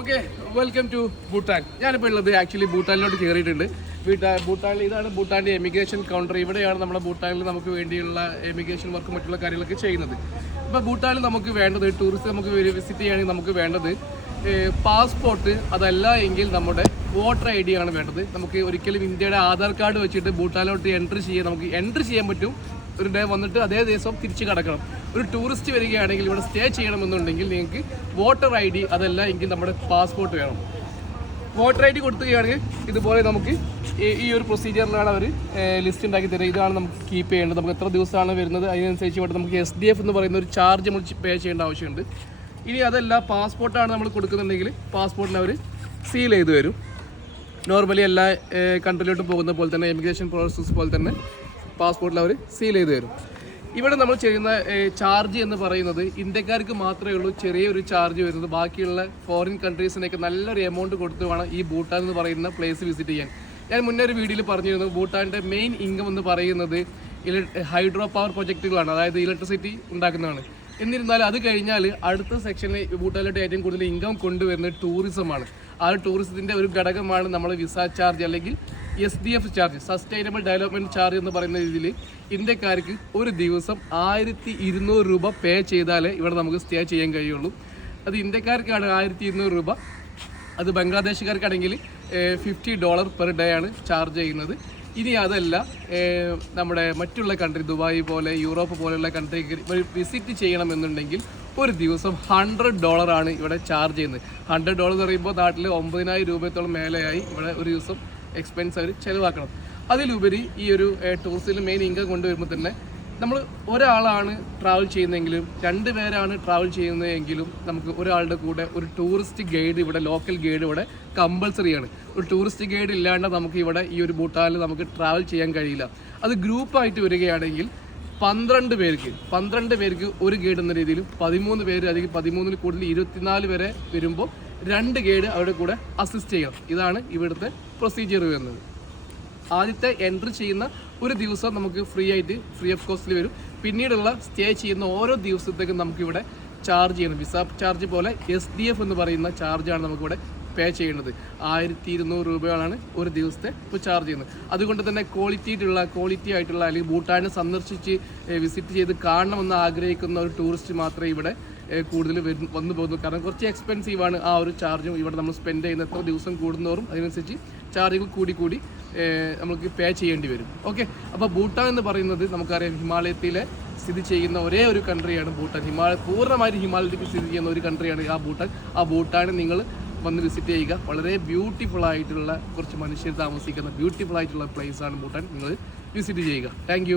Okay, welcome to Bhutan. ഞാനിപ്പോൾ ഉള്ളത് actually ഭൂട്ടാനിലോട്ട് കയറിയിട്ടുണ്ട്. ഭൂട്ടാനിൽ ഇതാണ് ഭൂട്ടാൻ്റെ എമിഗ്രേഷൻ കൗണ്ടർ. ഇവിടെയാണ് നമ്മുടെ ഭൂട്ടാനിൽ നമുക്ക് വേണ്ടിയുള്ള എമിഗ്രേഷൻ വർക്കും മറ്റുള്ള കാര്യങ്ങളൊക്കെ ചെയ്യുന്നത്. ഇപ്പോൾ ഭൂട്ടാനിൽ നമുക്ക് വേണ്ടത്, ടൂറിസ്റ്റ് നമുക്ക് വിസിറ്റ് ചെയ്യുകയാണെങ്കിൽ നമുക്ക് വേണ്ടത് പാസ്പോർട്ട്, അതല്ല എങ്കിൽ നമ്മുടെ വോട്ടർ ഐ ഡി ആണ് വേണ്ടത്. നമുക്ക് ഒരിക്കലും ഇന്ത്യയുടെ ആധാർ കാർഡ് വെച്ചിട്ട് ഭൂട്ടാനിലോട്ട് നമുക്ക് എൻട്രി ചെയ്യാൻ പറ്റും. ഒരു ഡേ വന്നിട്ട് അതേ ദിവസം തിരിച്ച് കടക്കണം. ഒരു ടൂറിസ്റ്റ് വരികയാണെങ്കിൽ ഇവിടെ സ്റ്റേ ചെയ്യണമെന്നുണ്ടെങ്കിൽ നിങ്ങൾക്ക് വോട്ടർ ഐ ഡി, അതല്ല എങ്കിൽ നമ്മുടെ പാസ്പോർട്ട് വേണം. വോട്ടർ ഐ ഡി കൊടുക്കുകയാണെങ്കിൽ ഇതുപോലെ നമുക്ക് ഈ ഒരു പ്രൊസീജിയറിലാണ് അവർ ലിസ്റ്റ് ഉണ്ടാക്കി തരിക. ഇതാണ് നമുക്ക് കീപ്പ് ചെയ്യേണ്ടത്. നമുക്ക് എത്ര ദിവസമാണ് വരുന്നത് അതിനനുസരിച്ച് ഇവിടെ നമുക്ക് SDF എന്ന് പറയുന്ന ഒരു ചാർജ് നമ്മൾ പേ ചെയ്യേണ്ട ആവശ്യമുണ്ട്. ഇനി അതല്ല പാസ്പോർട്ടാണ് നമ്മൾ കൊടുക്കുന്നുണ്ടെങ്കിൽ പാസ്പോർട്ടിന് അവർ സീൽ ചെയ്ത് തരും. നോർമലി എല്ലാ കൺട്രിയിലോട്ടും പോകുന്ന പോലെ തന്നെ, എമിഗ്രേഷൻ പ്രോസസ്സ് പോലെ തന്നെ പാസ്പോർട്ടിൽ അവർ സീൽ ചെയ്ത് തരും. ഇവിടെ നമ്മൾ ചെയ്യുന്ന ചാർജ് എന്ന് പറയുന്നത് ഇന്ത്യക്കാർക്ക് മാത്രമേ ഉള്ളൂ ചെറിയൊരു ചാർജ് വരുന്നത്. ബാക്കിയുള്ള ഫോറിൻ കൺട്രീസിനൊക്കെ നല്ലൊരു എമൗണ്ട് കൊടുത്ത് വേണം ഈ ഭൂട്ടാൻ എന്ന് പറയുന്ന പ്ലേസ് വിസിറ്റ് ചെയ്യാൻ. ഞാൻ മുന്നേ ഒരു വീഡിയോയിൽ പറഞ്ഞിരുന്നു, ഭൂട്ടാൻ്റെ മെയിൻ ഇൻകം എന്ന് പറയുന്നത് ഹൈഡ്രോ പവർ പ്രൊജക്റ്റുകളാണ്, അതായത് ഇലക്ട്രിസിറ്റി ഉണ്ടാക്കുന്നതാണ്. എന്നിരുന്നാലും അത് കഴിഞ്ഞാൽ അടുത്ത സെക്ഷനിൽ ഭൂട്ടാനിലോട്ട് ഏറ്റവും കൂടുതൽ ഇൻകം കൊണ്ടുവരുന്നത് ടൂറിസമാണ്. ആ ടൂറിസത്തിൻ്റെ ഒരു ഘടകമാണ് നമ്മൾ വിസ ചാർജ് അല്ലെങ്കിൽ SDF charge, sustainable development charge എന്ന് പറയുന്ന രീതിയിൽ ഇന്ത്യക്കാർക്ക് ഒരു ദിവസം 1200 രൂപ പേ ചെയ്താലേ ഇവിടെ നമുക്ക് സ്റ്റേ ചെയ്യാൻ കഴിയുള്ളൂ. അത് ഇന്ത്യക്കാർക്കാണ് 1200 രൂപ. അത് ബംഗ്ലാദേശുകാർക്കാണെങ്കിൽ $50 പെർ ഡേ ആണ് ചാർജ് ചെയ്യുന്നത്. ഇനി അതല്ല, നമ്മുടെ മറ്റുള്ള കൺട്രി, ദുബായ് പോലെ യൂറോപ്പ് പോലെയുള്ള കൺട്രിക്ക് വിസിറ്റ് ചെയ്യണമെന്നുണ്ടെങ്കിൽ ഒരു ദിവസം $100 ആണ് ഇവിടെ ചാർജ് ചെയ്യുന്നത്. $100 എന്ന് പറയുമ്പോൾ നാട്ടിൽ 9000 രൂപത്തോളം മേലെയായി ഇവിടെ ഒരു ദിവസം എക്സ്പെൻസ് അവർ ചിലവാക്കണം. അതിലുപരി ഈ ഒരു ടൂറിസ്റ്റിൽ മെയിൻ ഇൻകം കൊണ്ടുവരുമ്പോൾ തന്നെ നമ്മൾ ഒരാളാണ് ട്രാവൽ ചെയ്യുന്നതെങ്കിലും 2 പേരാണ് ട്രാവൽ ചെയ്യുന്നതെങ്കിലും നമുക്ക് ഒരാളുടെ കൂടെ ഒരു ടൂറിസ്റ്റ് ഗൈഡ്, ഇവിടെ ലോക്കൽ ഗൈഡ് ഇവിടെ കമ്പൾസറിയാണ്. ഒരു ടൂറിസ്റ്റ് ഗൈഡ് ഇല്ലാണ്ട് നമുക്ക് ഇവിടെ ഈ ഒരു ഭൂട്ടാനിൽ നമുക്ക് ട്രാവൽ ചെയ്യാൻ കഴിയില്ല. അത് ഗ്രൂപ്പായിട്ട് വരികയാണെങ്കിൽ 12 പേർക്ക് ഒരു ഗൈഡ് എന്ന രീതിയിലും 13 പേര്, അല്ലെങ്കിൽ 13-ൽ കൂടുതൽ 24 വരെ വരുമ്പോൾ 2 ഗൈഡ് അവരുടെ കൂടെ അസിസ്റ്റ് ചെയ്യണം. ഇതാണ് ഇവിടുത്തെ പ്രൊസീജിയർ വരുന്നത്. ആദ്യത്തെ എൻട്രി ചെയ്യുന്ന ഒരു ദിവസം നമുക്ക് ഫ്രീ ഓഫ് കോസ്റ്റിൽ വരും. പിന്നീടുള്ള സ്റ്റേ ചെയ്യുന്ന ഓരോ ദിവസത്തേക്കും നമുക്കിവിടെ ചാർജ് ചെയ്യണം. വിസ ചാർജ് പോലെ SDF എന്ന് പറയുന്ന ചാർജാണ് നമുക്കിവിടെ പേ ചെയ്യേണ്ടത്. 1200 രൂപയാണ് ഒരു ദിവസത്തെ ഇപ്പോൾ ചാർജ് ചെയ്യുന്നത്. അതുകൊണ്ട് തന്നെ ക്വാളിറ്റി ആയിട്ടുള്ള അല്ലെങ്കിൽ ഭൂട്ടാനെ സന്ദർശിച്ച് വിസിറ്റ് ചെയ്ത് കാണണമെന്ന് ആഗ്രഹിക്കുന്ന ഒരു ടൂറിസ്റ്റ് മാത്രമേ ഇവിടെ കൂടുതൽ വന്നു പോകുന്നു. കാരണം കുറച്ച് എക്സ്പെൻസീവാണ് ആ ഒരു ചാർജും. ഇവിടെ നമ്മൾ സ്പെൻഡ് ചെയ്യുന്ന എത്ര ദിവസം കൂടുന്നതോറും അതിനനുസരിച്ച് ചാർജുകൾ കൂടി നമുക്ക് പേ ചെയ്യേണ്ടി വരും. ഓക്കെ, അപ്പോൾ ഭൂട്ടാൻ എന്ന് പറയുന്നത് നമുക്കറിയാം ഹിമാലയത്തിലെ സ്ഥിതി ചെയ്യുന്ന ഒരേ ഒരു കൺട്രിയാണ് ഭൂട്ടാൻ. പൂർണ്ണമായിട്ട് ഹിമാലയത്തിൽ സ്ഥിതി ചെയ്യുന്ന ഒരു കൺട്രിയാണ് ആ ഭൂട്ടാൻ. ആ ഭൂട്ടാനെ നിങ്ങൾ വന്ന് വിസിറ്റ് ചെയ്യുക. വളരെ ബ്യൂട്ടിഫുൾ ആയിട്ടുള്ള, കുറച്ച് മനുഷ്യർ താമസിക്കുന്ന ബ്യൂട്ടിഫുൾ ആയിട്ടുള്ള പ്ലേസാണ് ഭൂട്ടാൻ. നിങ്ങൾ വിസിറ്റ് ചെയ്യുക. താങ്ക്